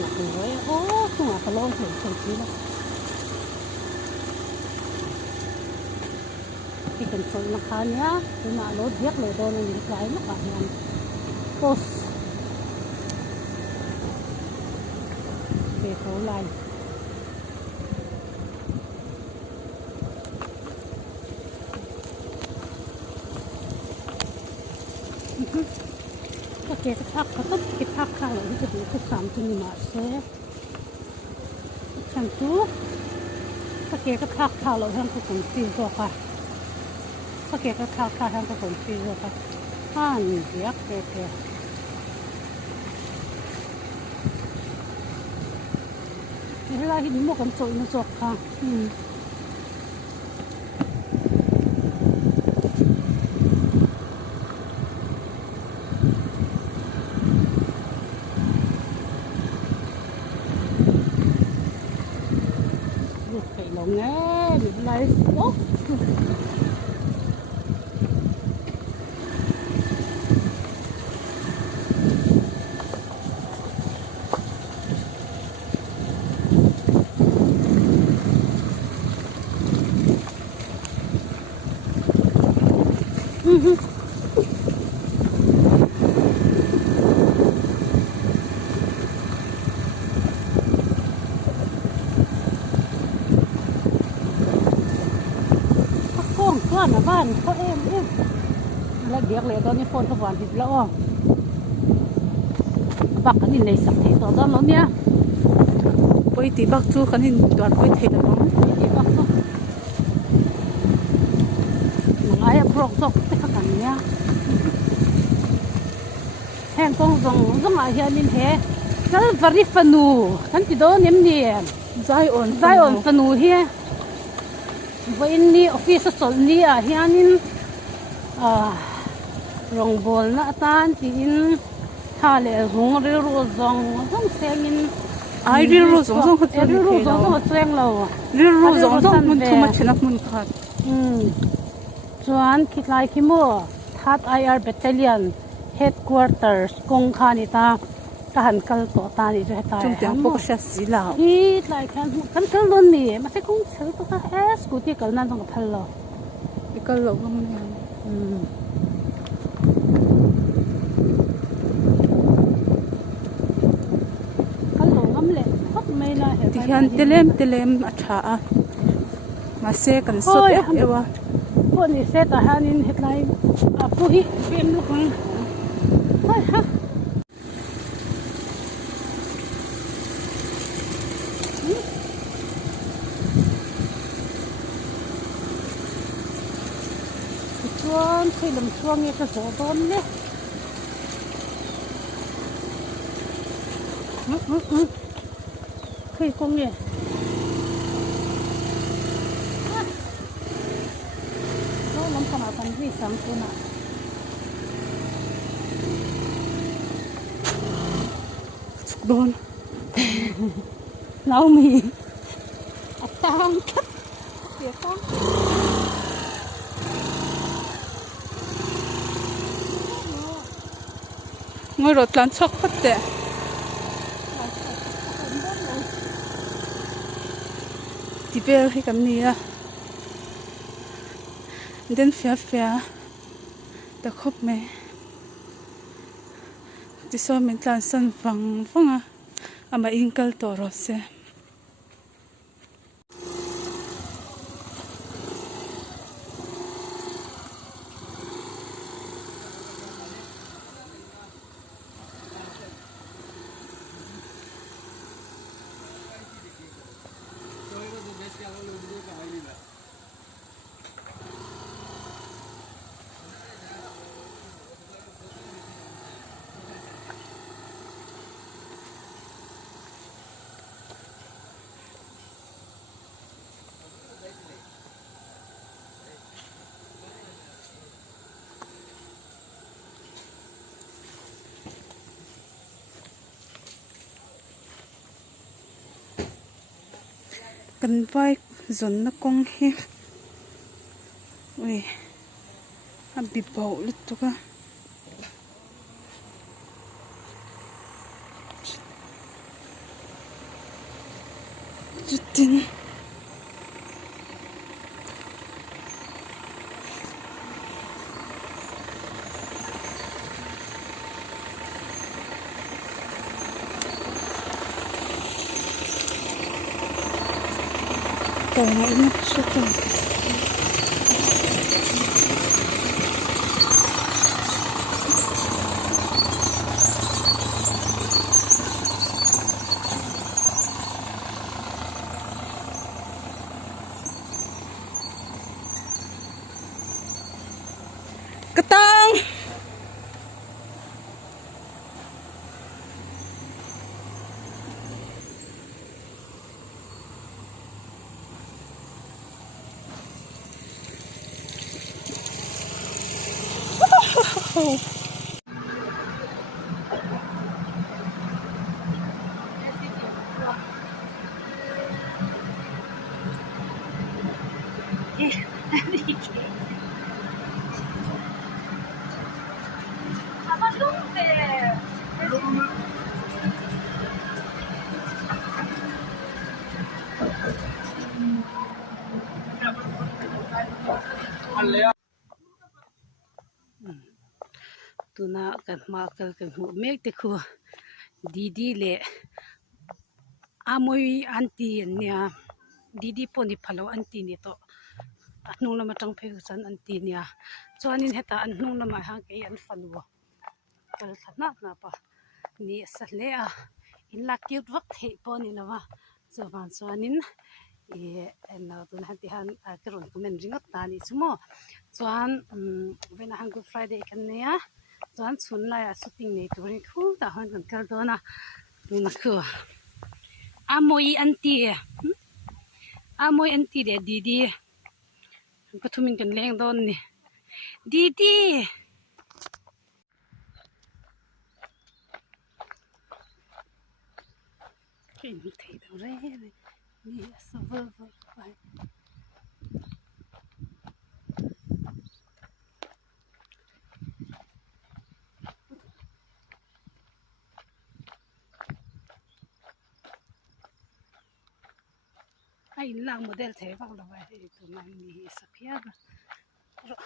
ngặt rồi ô không ngặt lâu thì không chỉ đâu thì cần phải mặc khá nhá thì mà lối viết lối đồ này những cái lúc bạn làm post về phố lại các cái thác các cái thác khác là cái gì cũng sắm cho mình mà sẽ chẳng chú các cái thác khác là hàng cũng còn tiền rồi cả các cái thác khác hàng cũng còn tiền rồi cả han việc cái này là hình một con trội nó chọc ha nghe mình lấy tốt là bạn có em là việc này đó như phone các bạn thì lo bác cái này sắp thấy đó nó nhá bây tí bác chú cái này toàn bây thấy là nó tí bác chú mà ai bọc dọc tất cả cảnh nhá hàng con rong ai hiện nên hè nó very fanu hắn chỉ đó ném nè dai on fanu he vậy ni office sol ni à hianin rong bol na tan tin tha le rong ri ro zong sengin ai ri ro zong hot seng lo ri ro zong mun thuma chinak mun khat chuan khitlai khimo that ir battalion headquarters kong khani ta han kal to ta ni re ta chung tiang pok sha sila hi lai kan kal lon ni ma se kong chel to ka he scooty kal nan thong phal lo ikal lo gam ni kal lo gam le hot mai la he ti han telem a tha a ma se kan so te ewa ko ni se ta hanin hetlai a pu hi pem lu khang hai ha chuan khi làm chuông nghe cái số đón đấy khi con nghe nó làm sao mà thành vi sắm cô nào đón nấu mì tang cắt việc con ngồi rồi lăn sóc phát tệ đi về hay cái gì à đến phía đã khóc mẹ đi so mình lăn sân vắng à mà in cal to rồi xe cần vai dồn nó con hi ui bị bầu lít to cả Chutin. Kaya ingat chutin. Ketang. tuna kan makal kan mu mek te khu didi le amoi anti nia didi poni phalo anti ni to anung lama tang phe san anti nia chuanin heta anung lama ha ke an fanwa kal thana na pa ni sa le a in la kiut wak the poni lawa chuan chuanin na tun han ti han karon kumen ringot ta ni chumo chuan when han good friday kan nia chuan chhun lai a shooting nei turin khu ta han kan kal dona na khu amoi anti le didi pathumin kan leng don ni didi kin thei do re ni sa va vai ai lang model thei vak lo vai tu mai ni sa phia